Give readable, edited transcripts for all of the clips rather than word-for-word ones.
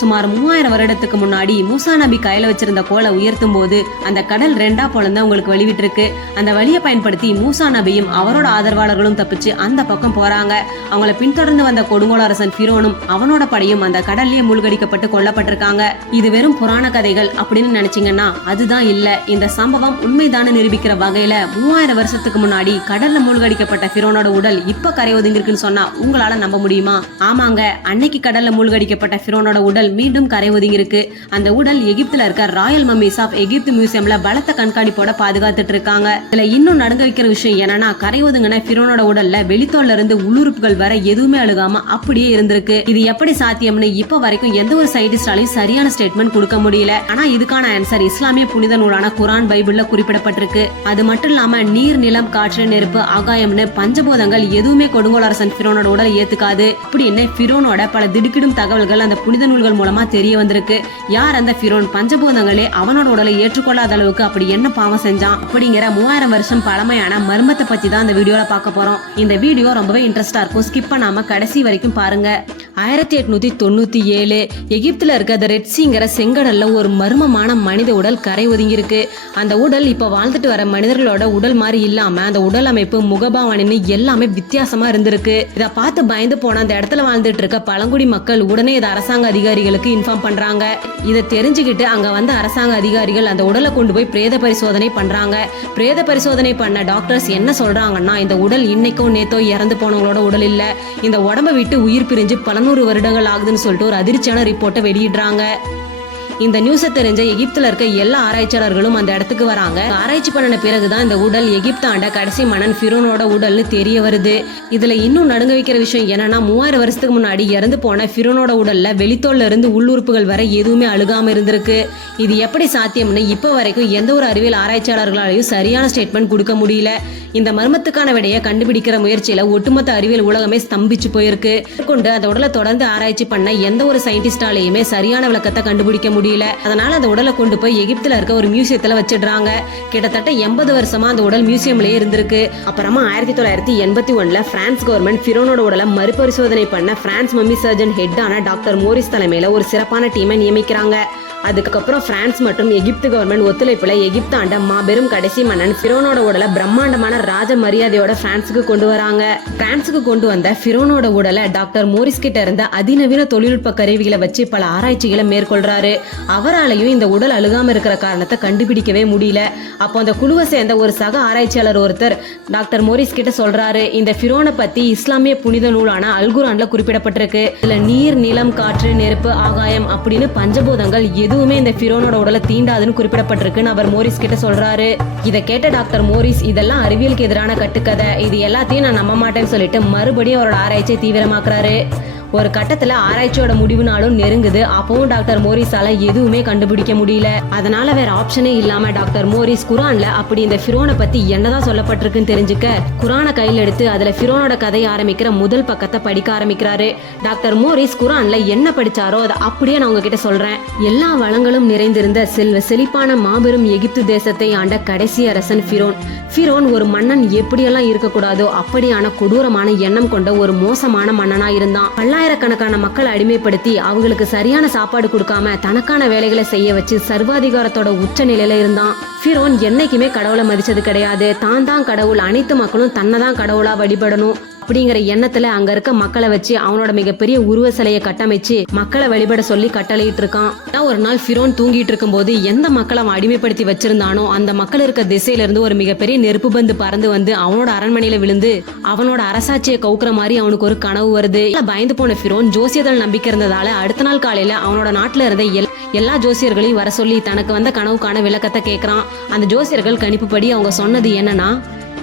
சுமார் 3000 வருடத்துக்கு முன்னாடி மூசா நபி கையில வச்சிருந்த கோலை உயர்த்தும் போது அந்த கடல் 2ஆ பொளந்து அவங்களுக்கு வழிவிட்டிருக்கு. அந்த வழியை பயன்படுத்தி மூசா நபியும் அவரோட ஆதரவாளர்களும் தப்பிச்சு அந்த பக்கம் போறாங்க. அவங்கள பின்தொடர்ந்து வந்த கொடுங்கோல் அரசன் பிரோனும் அவனோட படையும் அந்த கடல்லே மூழ்கடிக்கப்பட்டு கொல்லப்பட்டிருக்காங்க. இது வெறும் புராண கதைகள் அப்படின்னு நினைச்சீங்கன்னா அதுதான் இல்ல. இந்த சம்பவம் உண்மைதான நிரூபிக்கிற வகையில 3000 வருஷத்துக்கு முன்னாடி கடல்ல மூழ்கடிக்கப்பட்ட பிரோனோட உடல் இப்ப கரை ஒதுங்கிருக்குன்னு சொன்னா உங்களால நம்ப முடியுமா? ஆமாங்க, அன்னைக்கு கடல்ல மூழ்கடிக்கப்பட்ட பிரோனோட உடல் மீண்டும் கரை ஒதுங்கிருக்கு. அந்த உடல் எகிப்துல இருக்க ராயல் மம்மிஸ் ஆஃப் எகிப்து மியூசியம்ல பலத்த கண்காணிப்போட பாதுகாத்துட்டு இருக்காங்க. இதுல இன்னும் நடுங்க வைக்கிற விஷயம் என்னன்னா, கரை ஒதுங்கின பிரோனோட உடல்ல வெளித்தோல்ல இருந்து உள்ளுறுப்புகள் வர எதுவுமே அழுகாம அப்படியே இருந்திருக்கு. இது எப்படி சாத்தியம்னு இப்ப வரைக்கும் எந்த ஒரு சயின்டிஸ்டாலையும் சரியான ஸ்டேட்மெண்ட் கொடுக்க முடியல. ஆனா இதுக்கான ஆன்சர் இஸ்லாமிய புனித நூலான குரான் பைபிள்ல குறிப்பிடப்பட்டிருக்கு. அது மட்டும் இல்லாம நீர், நிலம், காற்று, நெருப்பு, ஆகாயம்னு பஞ்சபூதங்கள் எதுவுமே கொடுங்கோல் அரசன் பிரோனோட உடலை ஏத்துக்காது அப்படின்னு பிரோனோட பல திடுக்கிடும் தகவல்கள் அந்த புனித நூல்கள் மூலமா தெரிய வந்திருக்கு. யார் அந்த பிரோன்? பஞ்சபூதங்களே அவனோட உடலை ஏற்றுக்கொள்ளாத அளவுக்கு அப்படி என்ன பாவம் செஞ்சான் அப்படிங்கிற 3000 வருஷம் பழமையான மர்மத்தை பத்தி தான் இந்த வீடியோல பார்க்க போறோம். இந்த வீடியோ ரொம்பவே இன்ட்ரெஸ்டா இருக்கும், ஸ்கிப் பண்ணாம கடைசி வரைக்கும் பாருங்க. 1897 எகிப்துல இருக்க ரெட் சீங்கிற செங்கடல்ல ஒரு மர்மமான மனித உடல் கரை ஒதுங்கி இருக்கு. அந்த உடல் இப்ப வாழ்ந்துட்டு வர மனிதர்களோட உடல் மாதிரி இல்லாம அந்த உடல் அமைப்பு, முகபாவனைன்னு எல்லாமே வித்தியாசமா இருந்திருக்கு. இத பார்த்து பயந்து போன அந்த இடத்துல வாழ்ந்துட்டு இருக்க பழங்குடி மக்கள் உடனே இதை அரசாங்க அதிகாரிகளுக்கு இன்ஃபார்ம் பண்றாங்க. இதை தெரிஞ்சுக்கிட்டு அங்க வந்த அரசாங்க அதிகாரிகள் அந்த உடலை கொண்டு போய் பிரேத பரிசோதனை பண்றாங்க. பிரேத பரிசோதனை பண்ண டாக்டர்ஸ் என்ன சொல்றாங்கன்னா, இந்த உடல் இன்னைக்கோ நேத்தோ இறந்து போனவங்களோட உடல் இல்ல, இந்த உடம்பை விட்டு உயிர் பிரிஞ்சு பல 100 வருடங்கள் ஆகுதுன்னு சொல்லிட்டு ஒரு அதிர்ச்சியான ரிப்போர்ட்டை வெளியிடுறாங்க. இந்த நியூஸை தெரிஞ்ச எகிப்துல இருக்க எல்லா ஆராய்ச்சியாளர்களும் அந்த இடத்துக்கு வராங்க. ஆராய்ச்சி பண்ணன பிறகுதான் இந்த உடல் எகிப்து ஆண்ட கடைசி மன்னன் பிரோனோட உடல்னு தெரிய வருது. இதுல இன்னும் நடுங்க வைக்கிற விஷயம் என்னன்னா, 3000 வருஷத்துக்கு முன்னாடி இறந்து போன பிரோனோட உடல்ல வெளித்தோல்ல இருந்து உள்ளுறுப்புகள் வரை எதுவுமே அழுகாம இருந்திருக்கு. இது எப்படி சாத்தியம்னு இப்ப வரைக்கும் எந்த ஒரு அறிவியல் ஆராய்ச்சியாளர்களாலையும் சரியான ஸ்டேட்மெண்ட் கொடுக்க முடியல. இந்த மர்மத்துக்கான விடையை கண்டுபிடிக்கிற முயற்சியில ஒட்டுமொத்த அறிவியல் உலகமே ஸ்தம்பிச்சு போயிருக்கு. கொண்டு அந்த உடலை தொடர்ந்து ஆராய்ச்சி பண்ண எந்த ஒரு சயின்டிஸ்டாலையுமே சரியான விளக்கத்தை கண்டுபிடிக்க முடியல. அதனால அந்த உடலை கொண்டு போய் எகிப்துல இருக்க ஒரு மியூசியத்துல வச்சிடுறாங்க. கிட்டத்தட்ட 80 வருஷமா அந்த உடல் மியூசியம்லயே இருந்திருக்கு. அப்புறமா 1981 பிரான்ஸ் கவர்மெண்ட் பிரோனோட உடலை மறுபரிசோதனை பண்ண பிரான்ஸ் மம்மி சர்ஜன் ஹெட்டான டாக்டர் மோரிஸ் தலைமையில ஒரு சிறப்பான டீமை நியமிக்கிறாங்க. அதுக்கப்புறம் பிரான்ஸ் மற்றும் எகிப்து கவர்மெண்ட் ஒத்துழைப்புல எகிப்து ஆண்ட மாபெரும் கடைசி மன்னன் பிரோனோட உடலை பிரம்மாண்டமான ராஜ மரியாதையோட பிரான்ஸுக்கு கொண்டு வராங்க. பிரான்ஸுக்கு கொண்டு வந்த பிரோனோட உடலை டாக்டர் மோரிஸ் கிட்ட இருந்த அதிநவீன தொழில்நுட்ப கருவிகளை வச்சு பல ஆராய்ச்சிகளை மேற்கொள்றாரு. அவராலையும் இந்த உடல் அழுகாம இருக்கிற காரணத்தை கண்டுபிடிக்கவே முடியல. அப்போ அந்த குழுவை சேர்ந்த ஒரு சக ஆராய்ச்சியாளர் ஒருத்தர் டாக்டர் மோரிஸ் கிட்ட சொல்றாரு, இந்த பிரோனை பத்தி இஸ்லாமிய புனித நூலான அல்குரான்ல குறிப்பிடப்பட்டிருக்கு. இதுல நீர், நிலம், காற்று, நெருப்பு, ஆகாயம் அப்படின்னு பஞ்சபூதங்கள் எதுவுமே இந்த பிரோனோட உடலை தீண்டாதுன்னு குறிப்பிடப்பட்டிருக்குன்னு அவர் மோரிஸ் கிட்ட சொல்றாரு. இதை கேட்ட டாக்டர் மோரிஸ், இதெல்லாம் அறிவியலுக்கு எதிரான கட்டுக்கதை, இது எல்லாத்தையும் நான் நம்ப மாட்டேன்னு சொல்லிட்டு மறுபடியும் அவரோட ஆராய்ச்சியை தீவிரமாக்குறாரு. ஒரு கட்டத்துல ஆராய்ச்சியோட முடிவு நாளும் நெருங்குது. அப்பவும் டாக்டர் மோரிஸால எதுவுமே கண்டுபிடிக்க முடியல. அதனால வேற ஆப்ஷனே இல்லாம டாக்டர் மோரிஸ் குரான்ல அப்படி இந்த பிரோனை பத்தி என்னதான் சொல்லப்பட்டிருக்குன்னு தெரிஞ்சுக்க குரானை கையில் எடுத்து அதுல பிரோனோட கதையை ஆரம்பிக்கிற முதல் பக்கத்தை படிக்க ஆரம்பிக்கிறாரு. டாக்டர் மோரிஸ் குரான்ல என்ன படிச்சாரோ அதை அப்படியே நான் உங்ககிட்ட சொல்றேன். எல்லா வளங்களும் நிறைந்திருந்த செல்வ செழிப்பான மாபெரும் எகிப்து தேசத்தை ஆண்ட கடைசி அரசன் பிரோன். பிரோன் ஒரு மன்னன் எப்படியெல்லாம் இருக்கக்கூடாதோ அப்படியான கொடூரமான எண்ணம் கொண்ட ஒரு மோசமான மன்னனா இருந்தான். பல்லாயிரக்கணக்கான மக்களை அடிமைப்படுத்தி அவங்களுக்கு சரியான சாப்பாடு கொடுக்காம தனக்கான வேலைகளை செய்ய வச்சு சர்வாதிகாரத்தோட உச்ச நிலையில இருந்தான். பிரோன் என்னைக்குமே கடவுளை மதிச்சது கிடையாது. தான் கடவுள், அனைத்து மக்களும் தன்னை தான் கடவுளா வழிபடணும் அப்படிங்கிற எண்ணத்துல அங்க இருக்க மக்களை வச்சு அவனோட மிகப்பெரிய உருவ சிலையை கட்டமைச்சு மக்களை வழிபட சொல்லி கட்டளையிட்டு இருக்கான். ஒரு நாள் பிரோன் தூங்கிட்டு இருக்கும் போது எந்த மக்களை அவன் அடிமைப்படுத்தி வச்சிருந்தானோ அந்த மக்கள் இருக்க திசையில இருந்து ஒரு மிகப்பெரிய நெருப்பு பந்து பறந்து வந்து அவனோட அரண்மனையில விழுந்து அவனோட அரசாட்சியை கவுக்குற மாதிரி அவனுக்கு ஒரு கனவு வருது. பயந்து போன பிரோன் ஜோசியத்தில் நம்பிக்கை இருந்ததால அடுத்த நாள் காலையில அவனோட நாட்டுல இருந்த எல்லா ஜோசியர்களையும் வர சொல்லி தனக்கு வந்த கனவுக்கான விளக்கத்தை கேட்கறான். அந்த ஜோசியர்கள் கணிப்புப்படி அவங்க சொன்னது என்னன்னா,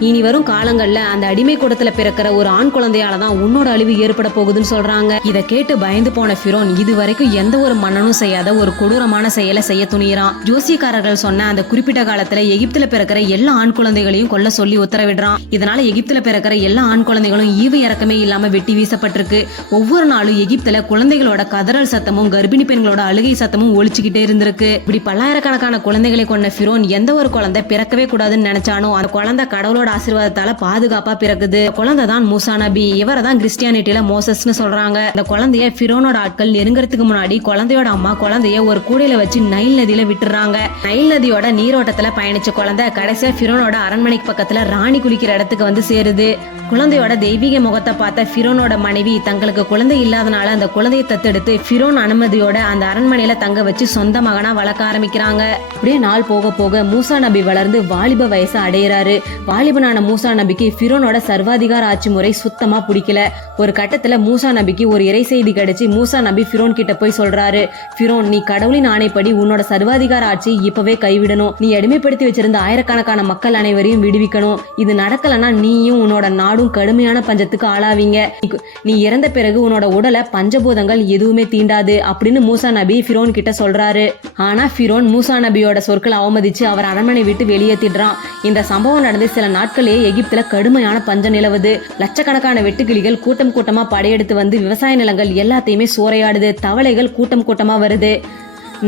இனி வரும் காலங்கள்ல அந்த அடிமை கூடத்துல பிறக்கிற ஒரு ஆண் குழந்தையாலதான் உன்னோட அழிவு ஏற்பட போகுதுன்னு சொல்றாங்க. இதை கேட்டு பயந்து போன பிரோன் இது வரைக்கும் எந்த ஒரு மன்னனும் செய்யாத ஒரு கொடூரமான செயலை செய்ய துணிகிறான். ஜோசியக்காரர்கள் சொன்ன அந்த குறிப்பிட்ட காலத்துல எகிப்துல பிறக்கிற எல்லா ஆண் குழந்தைகளையும் கொல்ல சொல்லி உத்தரவிடுறான். இதனால எகிப்துல பிறக்கிற எல்லா ஆண் குழந்தைகளும் ஈவு இறக்கமே இல்லாம வெட்டி வீசப்பட்டிருக்கு. ஒவ்வொரு நாளும் எகிப்துல குழந்தைகளோட கதறல் சத்தமும் கர்ப்பிணி பெண்களோட அழுகை சத்தமும் ஒழிச்சுக்கிட்டே இருந்திருக்கு. இப்படி பல்லாயிரக்கணக்கான குழந்தைகளை கொண்ட பிரோன் எந்த ஒரு குழந்தை பிறக்கவே கூடாதுன்னு நினைச்சானோ அந்த குழந்தை கடவுளோட ஃபிரோனோட ஆசீர்வாதத்தால பாதுகாப்பா பிறக்குது. குழந்தை தான் மூசா நபி. இவரை தான் கிறிஸ்டியானிட்டியில மோசஸ்னு சொல்றாங்க. இந்த குழந்தைய ஃபிரோனோட ஆட்கள் நெருங்கறதுக்கு முன்னாடி குழந்தையோட அம்மா குழந்தைய ஒரு கூடையில வச்சு நைல் நதியில விட்டுறாங்க. நைல் நதியோட நீரோட்டத்துல பயணிச்ச குழந்தை கடைசியா ஃபிரோனோட அரண்மனைக்கு பக்கத்துல ராணி குளிக்கிற இடத்துக்கு வந்து சேருது. குழந்தையோட தெய்வீக முகத்தை பார்த்த ஃபிரோனோட மனைவி தங்களுக்கு குழந்தை இல்லாதனால அந்த குழந்தையை தத்தெடுத்து ஃபிரோன் அனுமதியோட அந்த அரண்மனையில தங்க வச்சு சொந்த மகனா வளர்க்க ஆரம்பிக்கிறாங்க. அப்படியே நாள் போக போக மூசா நபி வளர்ந்து வாலிப வயசை அடையிறாரு. வாலிபனான மூசா நபிக்கு ஃபிரோனோட சர்வாதிகார ஆட்சி முறை சுத்தமா பிடிக்கல. ஒரு கட்டத்துல மூசா நபிக்கு ஒரு இறை செய்தி கிடைச்சு மூசா நபி ஃபிரோன் கிட்ட போய் சொல்றாரு, ஃபிரோன், நீ கடவுளின் ஆணைப்படி உன்னோட சர்வாதிகார ஆட்சி இப்பவே கைவிடணும். நீ அடிமைப்படுத்தி வச்சிருந்த ஆயிரக்கணக்கான மக்கள் அனைவரையும் விடுவிக்கணும். இது நடக்கலன்னா நீயும் உன்னோட நாடும் கடுமையான பஞ்சத்துக்கு ஆளாவீங்க. நீ இறந்த பிறகு உன்னோட உடலை பஞ்சபூதங்கள் எதுவுமே தீண்டாது அப்படின்னு மூசா நபி ஃபிரோன் கிட்ட சொல்றாரு. ஆனா ஃபிரோன் மூசா நபியோட சொற்களை அவமதிச்சு அவர் அரண்மனை விட்டு வெளியேற்றிடுறான். இந்த சம்பவம் நடந்து சில நாட்களே எகிப்துல கடுமையான பஞ்சம் நிலவுது. லட்சக்கணக்கான வெட்டுக்கிளிகள் கூட்டம் கூட்டமா படையெடுத்து வந்து விவசாய நிலங்கள் எல்லாத்தையுமே சூறையாடுது. தவளைகள் கூட்டம் கூட்டமா வருது.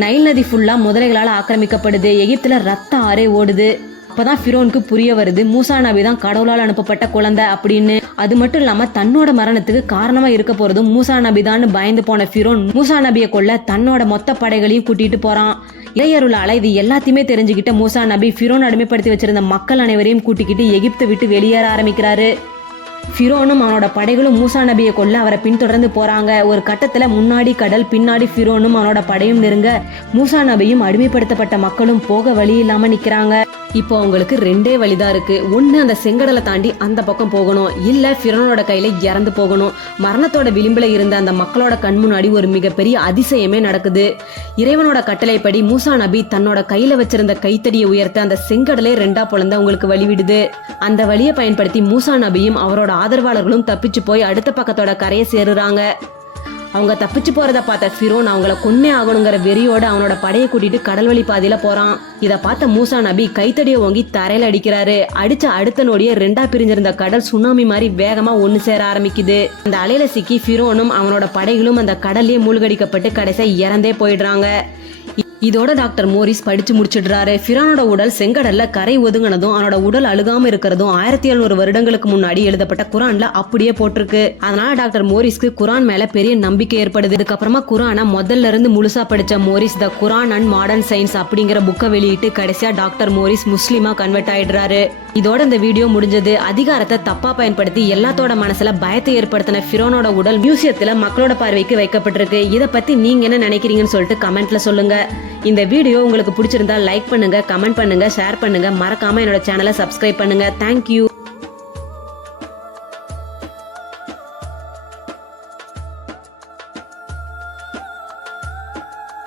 நைல் நதி ஃபுல்லா முதலைகளால் ஆக்கிரமிக்கப்படுது. எகிப்துல ரத்த ஆறே ஓடுது. அப்பதான் ஃபிரோனுக்கு புரிய வருது, மூசா நபி தான் கடவுளால் அனுப்பப்பட்ட குழந்தை அப்படின்னு. அது மட்டும் இல்லாம தன்னோட மரணத்துக்கு காரணமா இருக்க போறதும் மூசா நபி தான் பயந்து போன ஃபிரோன் மூசா நபியை கொல்ல தன்னோட மொத்த படைகளையும் கூட்டிட்டு போறான். இளையருளால இது எல்லாத்தையுமே தெரிஞ்சுக்கிட்ட மூசா நபி ஃபிரோன் அடிமைப்படுத்தி வச்சிருந்த மக்கள் அனைவரையும் கூட்டிக்கிட்டு எகிப்தை விட்டு வெளியேற ஆரம்பிக்கிறாரு. ஃபிரோனும் அவனோட படைகளும் மூசா நபியை கொல்ல அவரை பின்தொடர்ந்து போறாங்க. ஒரு கட்டத்துல முன்னாடி கடல், பின்னாடி ஃபிரோனும் அவனோட படையும் நெருங்க மூசா நபியும் அடிமைப்படுத்தப்பட்ட மக்களும் போக வழி இல்லாம நிக்கிறாங்க. இப்போ அவங்களுக்கு ரெண்டே வழிதான் இருக்கு. ஒண்ணு அந்த செங்கடலை தாண்டி அந்த பக்கம் போகணும், இல்ல ஃபிரோனோட கையில இறந்து போகணும். மரணத்தோட விளிம்புல இருந்த அந்த மக்களோட கண் முன்னாடி ஒரு மிகப்பெரிய அதிசயமே நடக்குது. இறைவனோட கட்டளைப்படி மூசா நபி தன்னோட கையில வச்சிருந்த கைத்தடியை உயர்த்த அந்த செங்கடலே ரெண்டா பொளந்து அவங்களுக்கு வழிவிடுது. அந்த வழியை பயன்படுத்தி மூசா நபியும் அவரோட ஆதரவாளர்களும் தப்பிச்சு போய் அடுத்த பக்கத்தோட கரையை சேருறாங்க. அவங்க தப்பிச்சு போறத பார்த்த ஃபிரோன் அவங்கள கொன்னே ஆகணுங்கிற வெறியோட அவனோட படையை கூட்டிட்டு கடல் வழி பாதையில போறான். இத பார்த்த மூசா நபி கைத்தடியை ஓங்கி தரையில அடிக்கிறாரு. அடிச்ச அடுத்த நொடியே ரெண்டா பிரிஞ்சிருந்த கடல் சுனாமி மாதிரி வேகமா ஒண்ணு சேர ஆரம்பிக்குது. அந்த அலையில சிக்கி ஃபிரோனும் அவனோட படைகளும் அந்த கடல்லே மூழ்கடிக்கப்பட்டு கடைசியா இறந்தே போயிடுறாங்க. இதோட டாக்டர் மோரிஸ் படிச்சு முடிச்சிடுறாரு. ஃபிரோனோட உடல் செங்கடல்ல கரை ஒதுங்கினதும் அவனோட உடல் அழுகாம இருக்கிறதும் 1700 வருடங்களுக்கு முன்னாடி எழுதப்பட்ட குரான்ல அப்படியே போட்டிருக்கு. அதனால டாக்டர் மோரிஸ்க்கு குரான் மேல பெரிய நம்பிக்கை ஏற்படுது. இதுக்கப்புறமா குரானை முதல்ல இருந்து முழுசா படிச்ச Morris the Quran and modern science அப்படிங்கிற புக்கை வெளியிட்டு கடைசியா டாக்டர் மோரிஸ் முஸ்லிமா கன்வெர்ட் ஆயிடுறாரு. இதோட இந்த வீடியோ முடிஞ்சது. அதிகாரத்தை தப்பா பயன்படுத்தி எல்லாத்தோட மனசுல பயத்தை ஏற்படுத்தின ஃபிரோனோட உடல் மியூசியத்துல மக்களோட பார்வைக்கு வைக்கப்பட்டிருக்கு. இதை பத்தி நீங்க என்ன நினைக்கிறீங்கன்னு சொல்லிட்டு கமெண்ட்ல சொல்லுங்க. இந்த வீடியோ உங்களுக்கு பிடிச்சிருந்தா லைக் பண்ணுங்க, கமெண்ட் பண்ணுங்க, ஷேர் பண்ணுங்க. மறக்காம என்னோட சேனலை சப்ஸ்கிரைப் பண்ணுங்க. தேங்க்யூ.